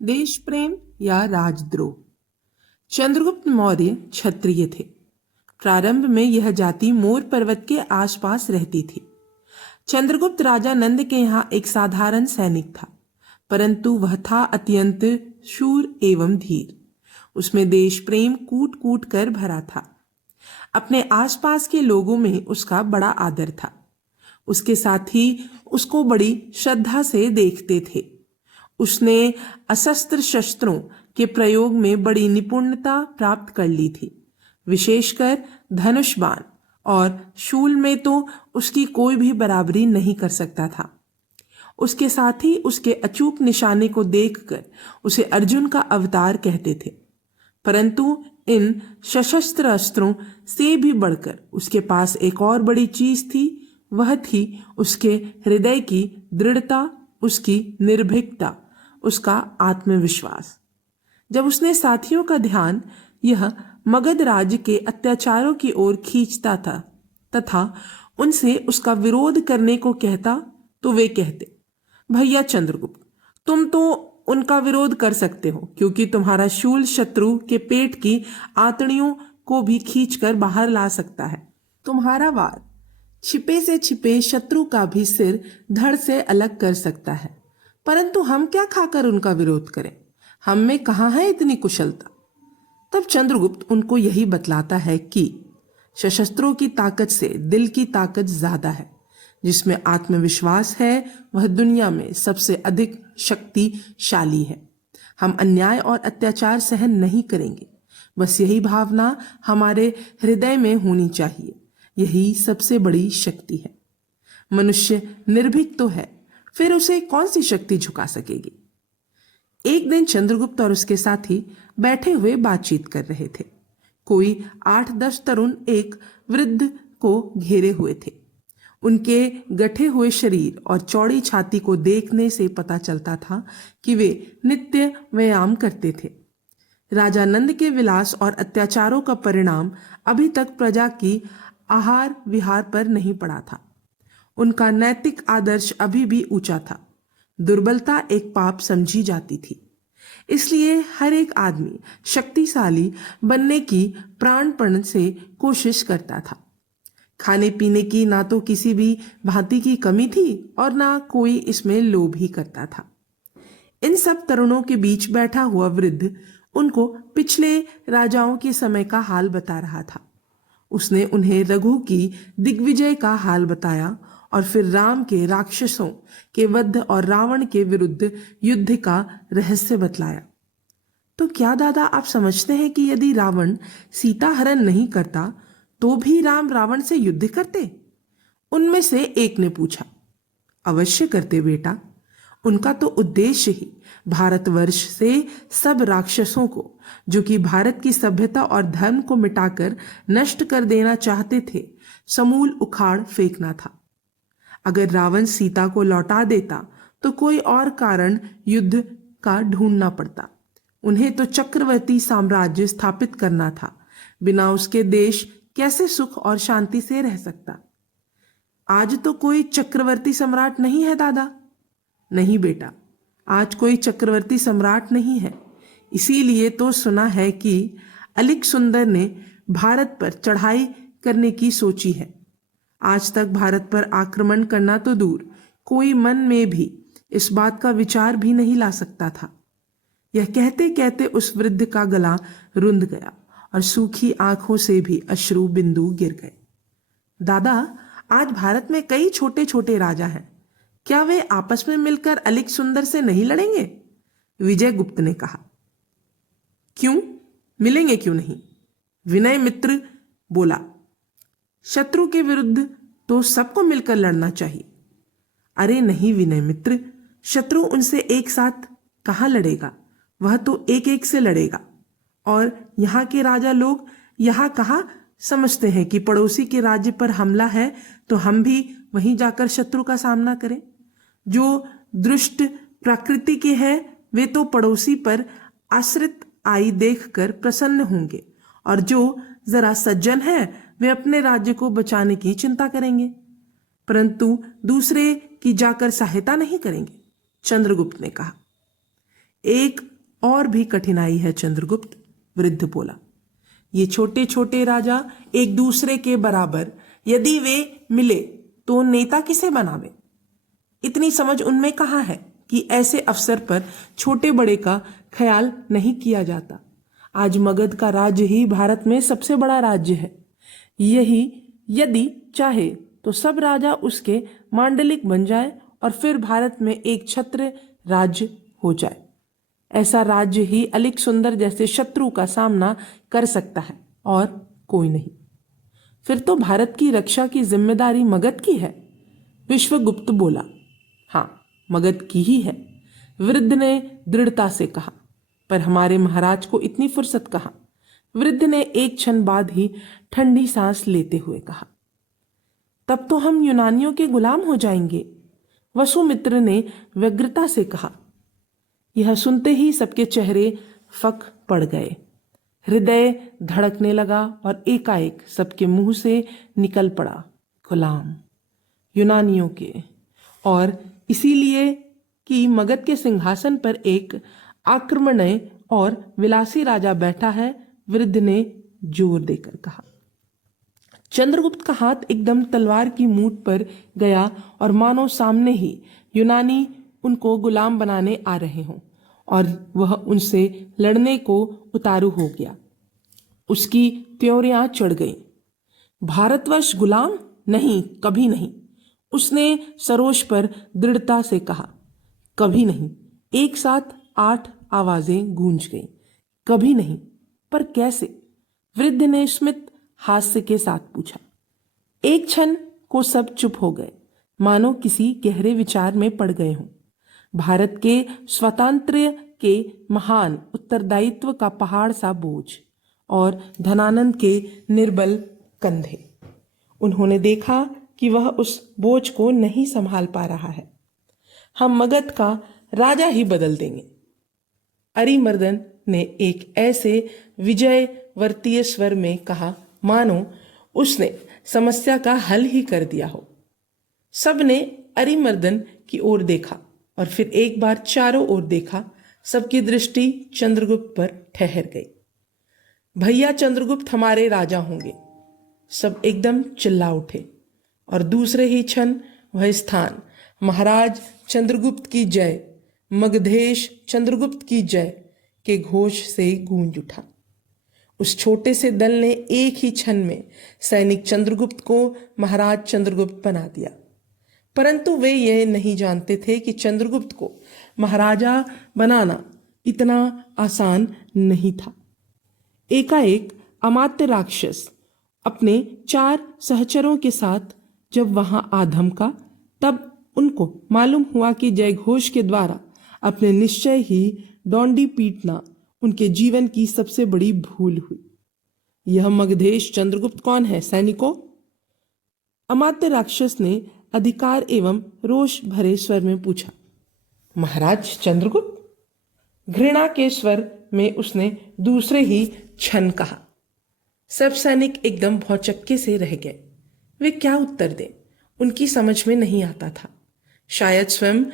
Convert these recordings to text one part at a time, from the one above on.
देश प्रेम या राजद्रोह। चंद्रगुप्त मौर्य क्षत्रिय थे। प्रारंभ में यह जाति मोर पर्वत के आसपास रहती थी। चंद्रगुप्त राजा नंद के यहाँ एक साधारण सैनिक था, परंतु वह था अत्यंत शूर एवं धीर। उसमें देश प्रेम कूट कूट कर भरा था। अपने आसपास के लोगों में उसका बड़ा आदर था। उसके साथी उसको बड़ी श्रद्धा से देखते थे। उसने अस्त्र शस्त्रों के प्रयोग में बड़ी निपुणता प्राप्त कर ली थी। विशेषकर धनुष बाण और शूल में तो उसकी कोई भी बराबरी नहीं कर सकता था। उसके साथी उसके अचूक निशाने को देखकर उसे अर्जुन का अवतार कहते थे। परंतु इन सशस्त्र अस्त्रों से भी बढ़कर उसके पास एक और बड़ी चीज थी। वह थी उसके हृदय की दृढ़ता, उसकी निर्भीकता, उसका आत्मविश्वास। जब उसने साथियों का ध्यान यह मगध राज्य के अत्याचारों की ओर खींचता था तथा उनसे उसका विरोध करने को कहता, तो वे कहते, भैया चंद्रगुप्त, तुम तो उनका विरोध कर सकते हो, क्योंकि तुम्हारा शूल शत्रु के पेट की आंतड़ियों को भी खींचकर बाहर ला सकता है। तुम्हारा वार छिपे से छिपे शत्रु का भी सिर धड़ से अलग कर सकता है। परंतु हम क्या खाकर उनका विरोध करें? हम में कहाँ है इतनी कुशलता? तब चंद्रगुप्त उनको यही बतलाता है कि सशस्त्रों की ताकत से दिल की ताकत ज्यादा है। जिसमें आत्मविश्वास है वह दुनिया में सबसे अधिक शक्तिशाली है। हम अन्याय और अत्याचार सहन नहीं करेंगे। बस यही भावना हमारे हृदय में होनी चाहिए। यही सबसे बड़ी शक्ति है। मनुष्य निर्भीक तो है, फिर उसे कौन सी शक्ति झुका सकेगी? एक दिन चंद्रगुप्त और उसके साथी बैठे हुए बातचीत कर रहे थे। कोई 8-10 तरुण एक वृद्ध को घेरे हुए थे। उनके गठे हुए शरीर और चौड़ी छाती को देखने से पता चलता था कि वे नित्य व्यायाम करते थे। राजा नंद के विलास और अत्याचारों का परिणाम अभी तक प्रजा की आहार विहार पर नहीं पड़ा था। उनका नैतिक आदर्श अभी भी ऊंचा था। दुर्बलता एक पाप समझी जाती थी। इसलिए हर एक आदमी शक्तिशाली बनने की प्राणपण से कोशिश करता था। खाने पीने की ना तो किसी भी भांति की कमी थी और ना कोई इसमें लोभ ही करता था। इन सब तरुणों के बीच बैठा हुआ वृद्ध उनको पिछले राजाओं के समय का हाल बता रहा था। उसने उन्हें रघु की दिग्विजय का हाल बताया और फिर राम के राक्षसों के वध और रावण के विरुद्ध युद्ध का रहस्य बतलाया। तो क्या दादा आप समझते हैं कि यदि रावण सीता हरण नहीं करता तो भी राम रावण से युद्ध करते? उनमें से एक ने पूछा। अवश्य करते बेटा। उनका तो उद्देश्य ही भारतवर्ष से सब राक्षसों को, जो कि भारत की सभ्यता और धर्म को मिटाकर नष्ट कर देना चाहते थे, समूल उखाड़ फेंकना था। अगर रावण सीता को लौटा देता तो कोई और कारण युद्ध का ढूंढना पड़ता। उन्हें तो चक्रवर्ती साम्राज्य स्थापित करना था। बिना उसके देश कैसे सुख और शांति से रह सकता? आज तो कोई चक्रवर्ती सम्राट नहीं है दादा। नहीं बेटा, आज कोई चक्रवर्ती सम्राट नहीं है। इसीलिए तो सुना है कि अलिक सुंदर ने भारत पर चढ़ाई करने की सोची है। आज तक भारत पर आक्रमण करना तो दूर, कोई मन में भी इस बात का विचार भी नहीं ला सकता था। यह कहते कहते उस वृद्ध का गला रुंध गया और सूखी आंखों से भी अश्रु बिंदु गिर गए। दादा, आज भारत में कई छोटे छोटे राजा हैं। क्या वे आपस में मिलकर अलिक सुंदर से नहीं लड़ेंगे? विजय गुप्त ने कहा। क्यों मिलेंगे, क्यों नहीं? विनय मित्र बोला। शत्रु के विरुद्ध तो सबको मिलकर लड़ना चाहिए। अरे नहीं विनय मित्र, शत्रु उनसे एक साथ कहाँ लड़ेगा? वह तो एक एक से लड़ेगा। और यहाँ के राजा लोग यहाँ कहाँ समझते हैं कि पड़ोसी के राज्य पर हमला है तो हम भी वहीं जाकर शत्रु का सामना करें। जो दुष्ट प्रकृति के हैं वे तो पड़ोसी पर आश्रित आई देखकर प्रसन्न होंगे, और जो जरा सज्जन है वे अपने राज्य को बचाने की चिंता करेंगे, परंतु दूसरे की जाकर सहायता नहीं करेंगे। चंद्रगुप्त ने कहा। एक और भी कठिनाई है चंद्रगुप्त, वृद्ध बोला। ये छोटे छोटे राजा एक दूसरे के बराबर यदि वे मिले तो नेता किसे बनावे? इतनी समझ उनमें कहाँ है कि ऐसे अवसर पर छोटे बड़े का ख्याल नहीं किया जाता। आज मगध का राज्य ही भारत में सबसे बड़ा राज्य है। यही यदि चाहे तो सब राजा उसके मांडलिक बन जाए और फिर भारत में एक छत्र राज्य हो जाए। ऐसा राज्य ही अलिक सुंदर जैसे शत्रु का सामना कर सकता है और कोई नहीं। फिर तो भारत की रक्षा की जिम्मेदारी मगध की है, विश्वगुप्त बोला। हाँ, मगध की ही है, वृद्ध ने दृढ़ता से कहा। पर हमारे महाराज को इतनी फुर्सत कहाँ? वृद्ध ने एक क्षण बाद ही ठंडी सांस लेते हुए कहा। तब तो हम यूनानियों के गुलाम हो जाएंगे, वसुमित्र ने व्यग्रता से कहा। यह सुनते ही सबके चेहरे फक पड़ गए, हृदय धड़कने लगा और एकाएक सबके मुंह से निकल पड़ा, गुलाम यूनानियों के। और इसीलिए कि मगध के सिंहासन पर एक आक्रमणीय और विलासी राजा बैठा है, वृद्ध ने जोर देकर कहा। चंद्रगुप्त का हाथ एकदम तलवार की मूठ पर गया और मानो सामने ही यूनानी उनको गुलाम बनाने आ रहे हों और वह उनसे लड़ने को उतारू हो गया। उसकी त्योरियां चढ़ गईं। भारतवर्ष गुलाम नहीं, कभी नहीं, उसने सरोज पर दृढ़ता से कहा। कभी नहीं। एक साथ 8 आवाजें गूंज गईं। कभी नहीं, पर कैसे? वृद्ध ने स्मित हास्य के साथ पूछा। एक क्षण को सब चुप हो गए, मानो किसी गहरे विचार में पड़ गए हों। भारत के स्वातंत्र्य के महान उत्तरदायित्व का पहाड़ सा बोझ और धनानंद के निर्बल कंधे। उन्होंने देखा कि वह उस बोझ को नहीं संभाल पा रहा है। हम मगध का राजा ही बदल देंगे, अरिमर्दन ने एक ऐसे विजयवर्तीय स्वर में कहा मानो उसने समस्या का हल ही कर दिया हो। सबने अरिमर्दन की ओर देखा और फिर एक बार चारों ओर देखा। सबकी दृष्टि चंद्रगुप्त पर ठहर गई। भैया चंद्रगुप्त हमारे राजा होंगे, सब एकदम चिल्ला उठे और दूसरे ही क्षण वह स्थान महाराज चंद्रगुप्त की जय, मगधेश चंद्रगुप्त की जय के घोष से गूंज उठा। उस छोटे से दल ने एक ही क्षण में सैनिक चंद्रगुप्त को महाराज चंद्रगुप्त बना दिया। परंतु वे यह नहीं जानते थे कि चंद्रगुप्त को महाराजा बनाना इतना आसान नहीं था। एकाएक अमात्य राक्षस अपने 4 सहचरों के साथ जब वहां आ धमका, तब उनको मालूम हुआ कि जयघोष के द्वारा अपने निश्चय ही डोंडी पीटना उनके जीवन की सबसे बड़ी भूल हुई। यह मगधेश चंद्रगुप्त कौन है सैनिकों? अमात्य राक्षस ने अधिकार एवं रोष भरे स्वर में पूछा। महाराज चंद्रगुप्त, घृणा के स्वर में उसने दूसरे ही क्षण कहा। सब सैनिक एकदम भौचक्के से रह गए। वे क्या उत्तर दें, उनकी समझ में नहीं आता था। शायद स्वयं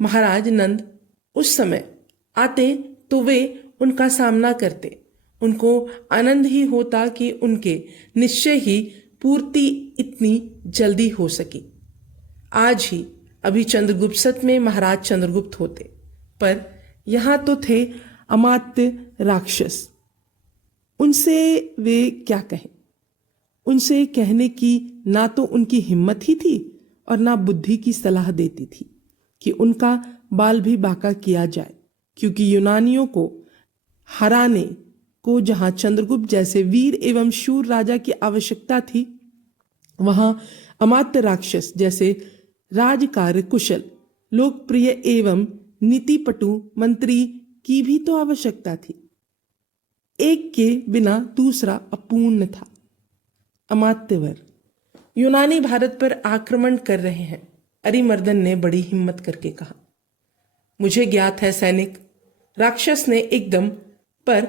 महाराज नंद उस समय आते तो वे उनका सामना करते। उनको आनंद ही होता कि उनके निश्चय ही पूर्ति इतनी जल्दी हो सकी। आज ही अभी चंद्रगुप्त सत में महाराज चंद्रगुप्त होते, पर यहाँ तो थे अमात्य राक्षस। उनसे वे क्या कहें? उनसे कहने की ना तो उनकी हिम्मत ही थी और ना बुद्धि की सलाह देती थी कि उनका बाल भी बांका किया जाए, क्योंकि यूनानियों को हराने को जहां चंद्रगुप्त जैसे वीर एवं शूर राजा की आवश्यकता थी, वहां अमात्य राक्षस जैसे राजकार्य कुशल, लोकप्रिय एवं नीतिपटु मंत्री की भी तो आवश्यकता थी। एक के बिना दूसरा अपूर्ण था। अमात्यवर, यूनानी भारत पर आक्रमण कर रहे हैं, अरिमर्दन ने बड़ी हिम्मत करके कहा। मुझे ज्ञात है सैनिक, राक्षस ने एकदम पर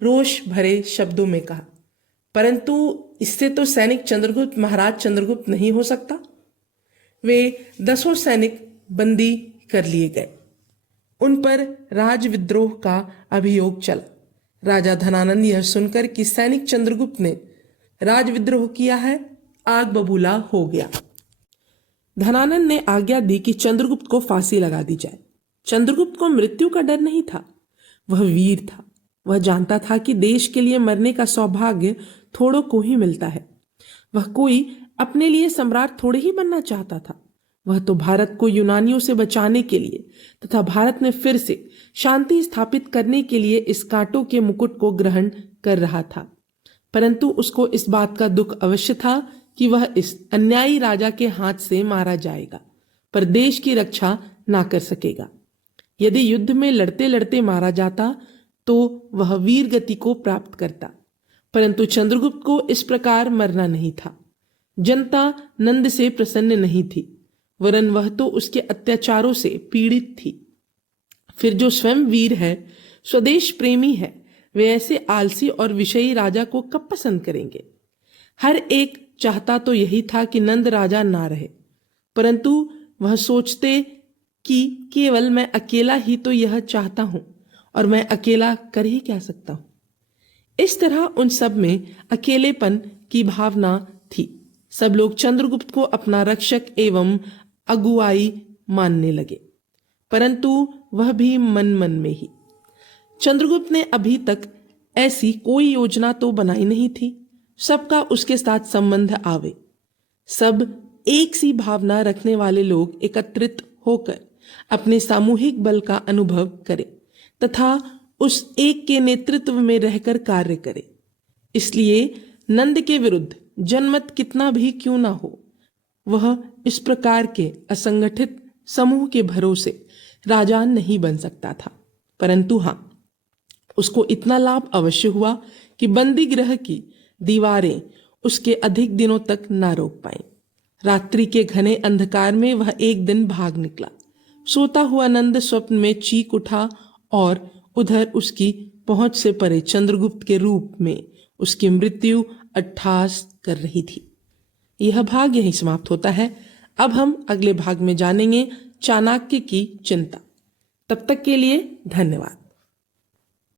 रोष भरे शब्दों में कहा। परंतु इससे तो सैनिक चंद्रगुप्त महाराज चंद्रगुप्त नहीं हो सकता। वे 10 सैनिक बंदी कर लिए गए। उन पर राजविद्रोह का अभियोग चला। राजा धनानंद यह सुनकर कि सैनिक चंद्रगुप्त ने राजविद्रोह किया है, आग बबूला हो गया। धनानंद ने आज्ञा दी कि चंद्रगुप्त को फांसी लगा दी जाए। चंद्रगुप्त को मृत्यु का डर नहीं था, वह वीर था। वह जानता था कि देश के लिए मरने का सौभाग्य थोड़ों को ही मिलता है। वह कोई अपने लिए सम्राट थोड़े ही बनना चाहता था, वह तो भारत को यूनानियों से बचाने के लिए तथा भारत में फिर से शांति स्थापित करने के लिए इस कांटों के मुकुट को ग्रहण कर रहा था। परंतु उसको इस बात का दुख अवश्य था कि वह इस अन्यायी राजा के हाथ से मारा जाएगा, पर देश की रक्षा ना कर सकेगा। यदि युद्ध में लड़ते लड़ते मारा जाता तो वह वीर गति को प्राप्त करता, परंतु चंद्रगुप्त को इस प्रकार मरना नहीं था। जनता नंद से प्रसन्न नहीं थी, वरन वह तो उसके अत्याचारों से पीड़ित थी। फिर जो स्वयं वीर है, स्वदेश प्रेमी है, वे ऐसे आलसी और विषयी राजा को कब पसंद करेंगे। हर एक चाहता तो यही था कि नंद राजा ना रहे, परंतु वह सोचते कि केवल मैं अकेला ही तो यह चाहता हूं और मैं अकेला कर ही क्या सकता हूं। इस तरह उन सब में अकेलेपन की भावना थी। सब लोग चंद्रगुप्त को अपना रक्षक एवं अगुवाई मानने लगे, परंतु वह भी मन मन में ही। चंद्रगुप्त ने अभी तक ऐसी कोई योजना तो बनाई नहीं थी, सबका उसके साथ संबंध आवे। सब एक सी भावना रखने वाले लोग एकत्रित होकर अपने सामूहिक बल का अनुभव करें तथा उस एक के नेतृत्व में रहकर कार्य करें। इसलिए नंद के विरुद्ध जनमत कितना भी क्यों ना हो, वह इस प्रकार के असंगठित समूह के भरोसे राजा नहीं बन सकता था। परंतु हाँ, उसको इतना लाभ अवश्य हुआ कि बंदी गृह की दीवारें उसके अधिक दिनों तक ना रोक पाई। रात्रि के घने अंधकार में वह एक दिन भाग निकला। सोता हुआ नंद स्वप्न में चीख उठा और उधर उसकी पहुंच से परे चंद्रगुप्त के रूप में उसकी मृत्यु अट्टहास कर रही थी। यह भाग यहीं समाप्त होता है। अब हम अगले भाग में जानेंगे चाणक्य की चिंता। तब तक के लिए धन्यवाद।